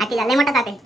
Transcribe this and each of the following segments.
हाती लय मोठा साप आहे.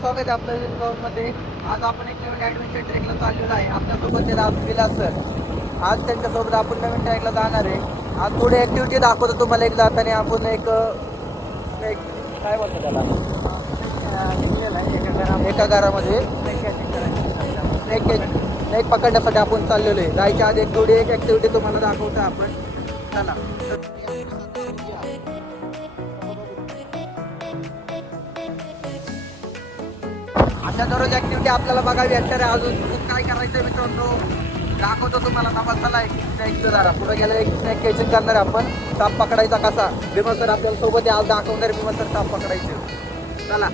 स्वागत आहे आपल्या ब्लॉगमध्ये. आज आपण एक नवीन ॲडव्हेंचर ट्रेकला चाललेलो आहे. आपल्यासोबत ते राहुल विलास सर. आज त्यांच्यासोबत आपण नवीन ट्रेकला जाणार आहे. आज थोडी ॲक्टिव्हिटी दाखवतो तुम्हाला. एक जाताना आपण एक काय बोलतो त्याला, एका घरामध्ये स्नेक पकडण्यासाठी आपण चाललेलो आहे. जायच्या आधी एक थोडी एक ॲक्टिव्हिटी तुम्हाला दाखवतो आपण. चला. अशा दररोज ऍक्टिव्हिटी आपल्याला बघावी भेटणार आहे. अजून खूप काय करायचं मित्रांनो, दाखवतो तुम्हाला. नमस्कार. एक स्नेक जरा पुढे गेला, एक स्नेक कॅचिंग करणार आपण. साप पकडायचा कसा, भीमा सर आपल्याला सोबत आज दाखवणार. भीमा सर साप पकडायचे. चला.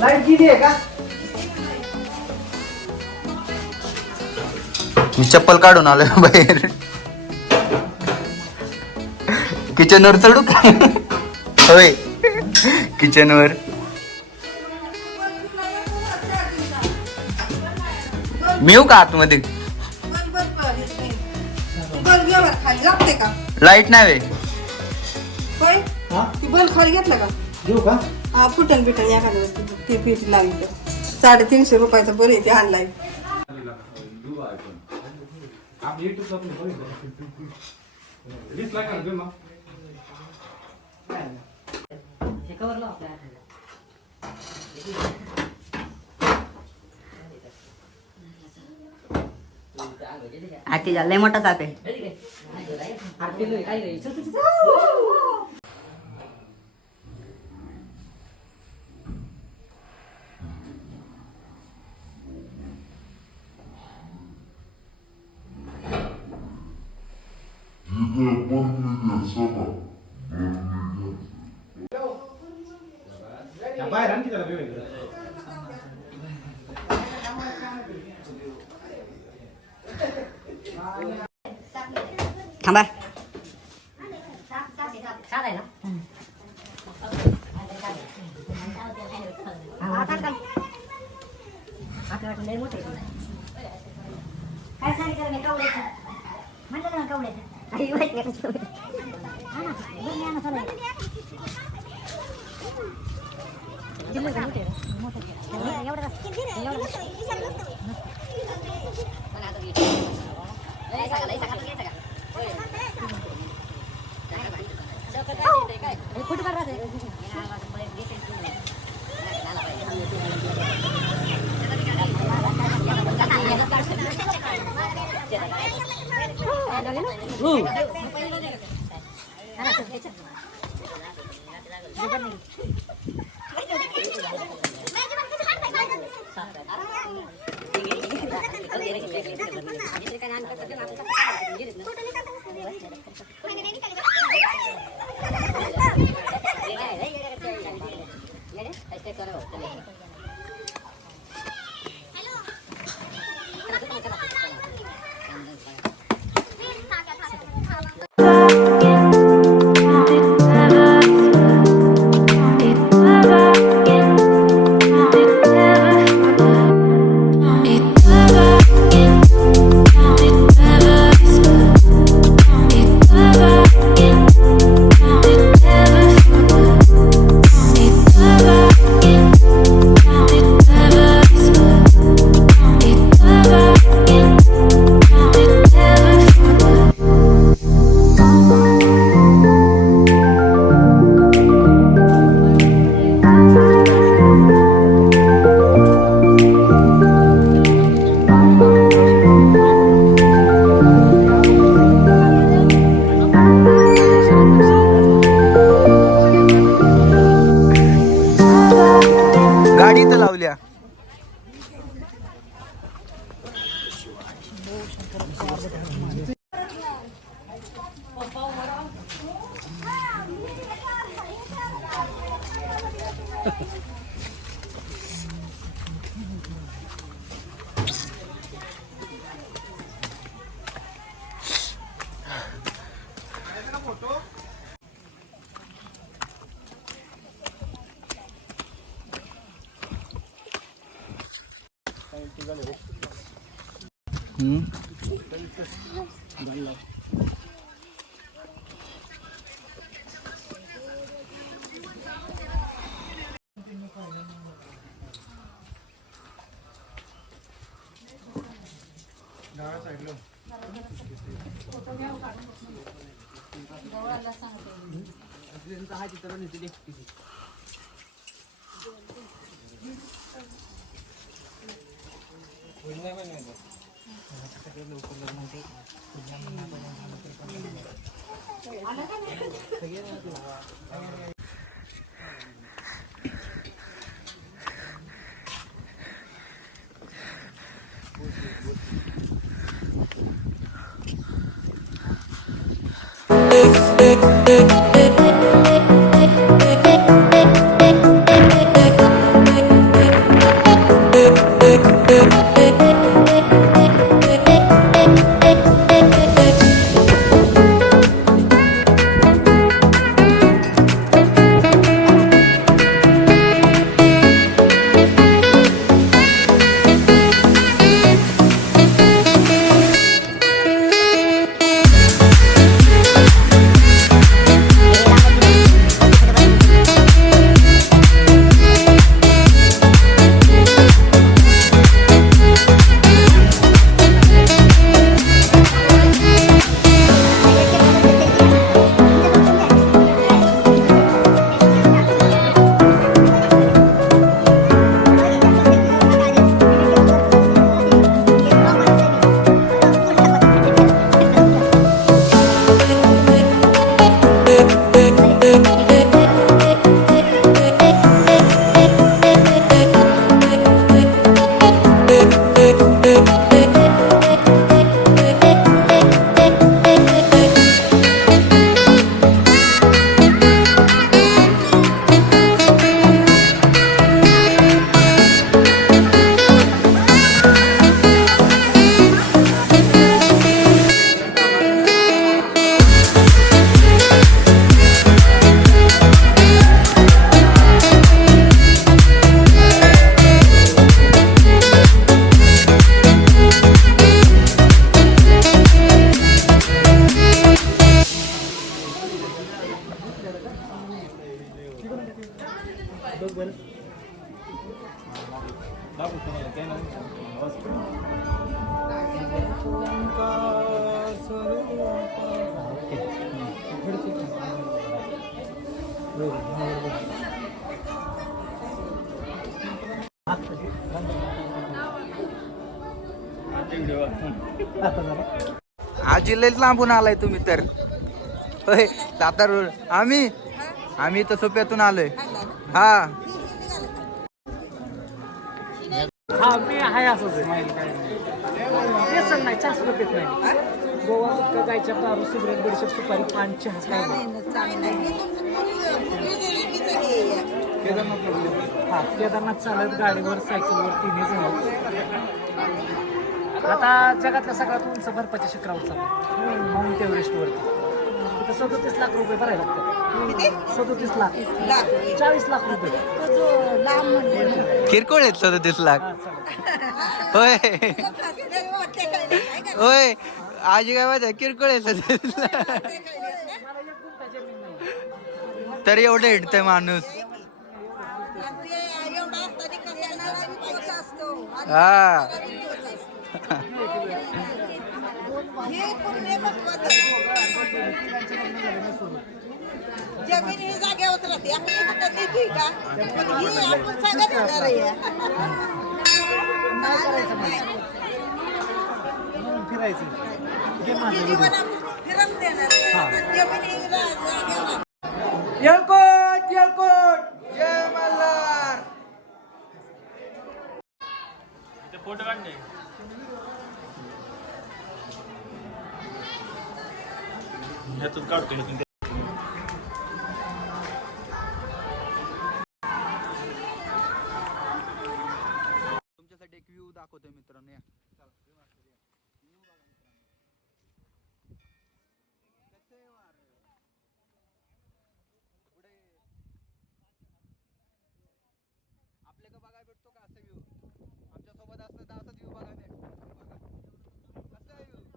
लाईट गेली आहे का? मी चप्पल काढून आलोय बाहेर. किचनवर चढू का? होय, किचनवर. मी येऊ का आतमध्ये? लाईट नाही वे. बल खाली घेतला का? घेऊ का? हा, फुटन बिटन एखाद्या वस्तू ती पीठ लावी तर 350 रुपयाचं बरं आहे ते आणलाय. हाती लय मोठा साप आहे. बाहेर आणखी त्याला वेळ थांबा. काय सांगितलं मी कवड्याचं म्हणलं ना कवड्याचं. कुठे गाडी इथं लावल्या. आजी लयच लांबून आलाय तुम्ही तर. होय सातारा आम्ही तर सोप्यातून आलोय. हा हा मी आहे असंच आहे. व्यसन नाही, चहा सुद्धा पेत नाही. गोवा मुक्का, गायच्या दारू, सिगरेट, बडीशेप, सुपारी, पान, चहा काय नाही. हा केदारनाथ चालत गाडीवर, सायकलवर, तिन्ही झालं. आता जगातल्या सगळ्यात उंच बर्फाच्या शिखरावर चालू माउंट एव्हरेस्टवरती. तिथं 37 लाख रुपये भरायला लागतात. 37 लाख, 40 लाख रुपये. किरकोळ आहेत 37 लाख. हा, चालेल. होय होय आजी काय माझ्या किरकोळ आहे 37 लाख. मला 1 गुंठा जमीन नाही. तरी एवढं हिंडतंय माणूस. हा जमीन ही जागेवर राहते आपण कुठं नेतोय का पण ही आपण सांगत येणार आहे. म्हणून फिरायचं. घे माझं ही video. जीवन फिरवून देणार आहे. जमीन ही जागेवर येळकोट येळकोट जय मल्हार. तुमच्यासाठी एक व्ह्यू दाखवतोय मित्रांनो. या आपल्या का बघायला भेटतो का असं व्ह्यू? आमच्या सोबत असतं तर असंच व्ह्यू बघायला भेटतो. कसं आहे व्ह्यू?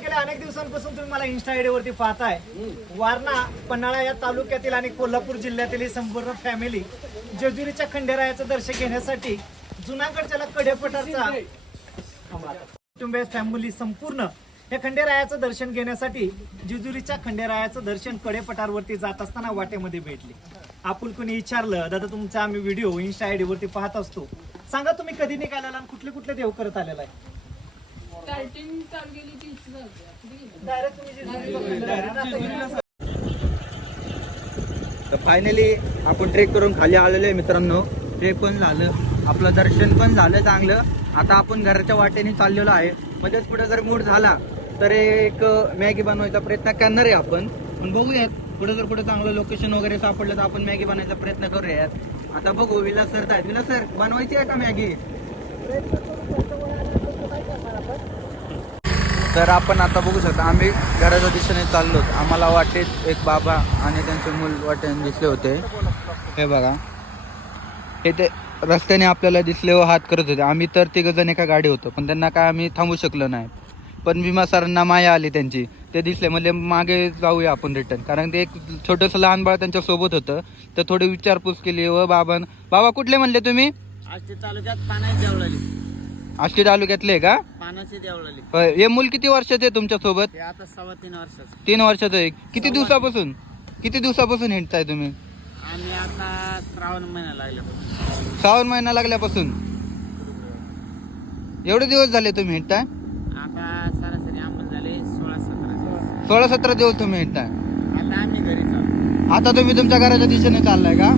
गेल्या अनेक दिवसांपासून तुम्ही मला इन्स्टा आयडी वरती पाहताय. वारणा, पन्हाळा या तालुक्यातील आणि कोल्हापूर जिल्ह्यातील ही संपूर्ण फॅमिली जेजुरीच्या खंडेरायाचं दर्शन घेण्यासाठी जुनागडच्या कडेपठारचा कुटुंबीय फॅमिली संपूर्ण या खंडेरायाचं दर्शन घेण्यासाठी जेजुरीच्या खंडेरायाचं दर्शन कडेपठारवरती जात असताना वाटेमध्ये भेटले. आपुलकीने विचारलं, दादा तुमचा आम्ही व्हिडिओ इन्स्टा आयडी वरती पाहत असतो, सांगा तुम्ही कधी निघालेला आणि कुठले कुठले देव करत आलेला आहे? तर फायनली आपण ट्रेक करून खाली आलेलो आहे मित्रांनो. ट्रेक पण झालं, आपलं दर्शन पण झालं चांगलं. आता आपण घराच्या वाटेने चाललेलो आहे. मध्येच पुढे जर मूड झाला तर एक मॅगी बनवायचा प्रयत्न करणार आहे आपण. पण बघूयात पुढे जर कुठे चांगलं लोकेशन वगैरे सापडलं तर आपण मॅगी बनवायचा प्रयत्न करूयात. आता बघू. विलास सर आहेत. विलास सर बनवायची आहे का मॅगी? तर आपण आता बघू शकता आम्ही घराच्या दिशेने चाललो. आम्हाला वाटेत एक बाबा आणि त्यांचे मूल वाटेने दिसले होते. हे बघा, हे ते रस्त्याने आपल्याला दिसले व हात करत होते. आम्ही तर तिघजण एका गाडी होतो, पण त्यांना काय आम्ही थांबू शकलो नाही. पण भीमा सरांना माया आली त्यांची, ते दिसले. म्हणजे मागे जाऊया आपण रिटर्न, कारण ते एक छोटंसं लहान बाळ त्यांच्या सोबत होतं. तर थोडी विचारपूस केली व बाबा कुठले म्हणले तुम्ही? आष्टी तालुक्यात पानाची देवळाली. आष्टी तालुक्यातले का? पानाची देवळाली. होय. हे मूल किती वर्षाचे आहे तुमच्या सोबत? हे आता 3.25 वर्षाचं. 3 वर्षाचं आहे. किती दिवसापासून हिंडताय तुम्ही? आम्ही आता श्रावण महिना लागल्यापासून. श्रावण महिना लागल्यापासून एवढे दिवस झाले तुम्ही हिंडताय? आता सरासरी अंमल झाले 16-17 16-17 दिवस तुम्ही हिंडताय. आता आम्ही घरी चालू. आता तुम्ही तुमच्या घराच्या दिशेने चाललाय का?